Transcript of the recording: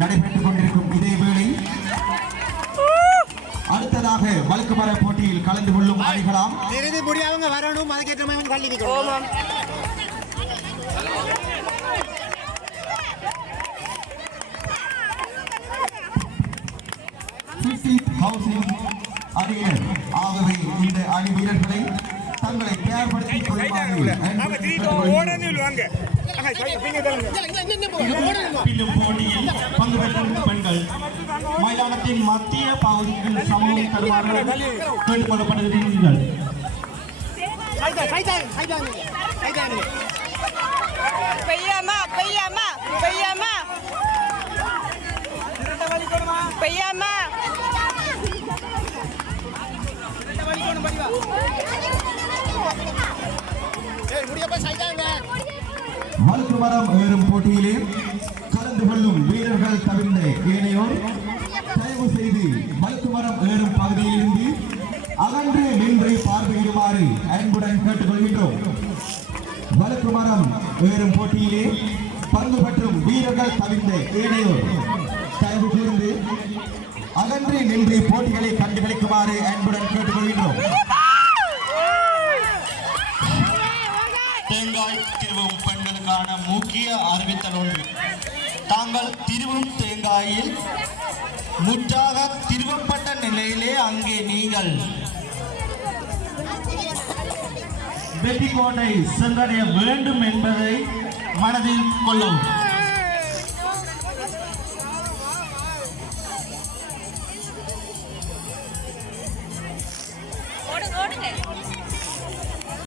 நடைபெற்றுக் கொண்டிருக்கும் இதேவேளை அடுத்ததாக வழுக்குமர போட்டியில் கலந்து கொள்ளும் அணிகளாம் இறுதி முடியாதவங்க வரணும். அதுக்கேற்ற மாதிரி தள்ளி நிற்கணும். அணியினர். ஆகவே இந்த அணி வீரர்களை தங்களை தயார்படுத்திக் கொள்ளுமாறு பின்னும் போட்டியில் பங்கு பெற்றும் பெண்கள் மைதானத்தின் மத்திய பகுதியில் சமூகம் தருமாறு கேட்டுக் கொள்ளப்படுகிறீர்கள். வழுக்குமரம் ஏறும் போட்டியிலே கலந்து கொள்ளும் வீரர்கள் தவிர்ந்த ஏனையோர் தயவு செய்து வழுக்குமரம் ஏறும் பகுதியிலிருந்து அகன்று நின்று பார்வையிடுமாறு அன்புடன் கேட்டுக்கொள்கின்றோம். வழுக்குமரம் ஏறும் போட்டியிலே பங்கு பெற்றும் வீரர்கள் தவிர்ந்த ஏனையோர் தயவு கூர்ந்து அகன்று நின்று போட்டிகளை கண்டுகளிக்குமாறு அன்புடன் கேட்டுக்கொள்கின்றோம். தேங்காய் திருவும் பெண்களுக்கான முக்கிய அறிவித்தல் ஒன்று. தாங்கள் திருவும் தேங்காயில் முற்றாக திருவப்பட்ட நிலையிலே அங்கே நீங்கள் வெற்றிக்கோட்டை சென்றடைய வேண்டும் என்பதை மனதில் கொள்ளவும்.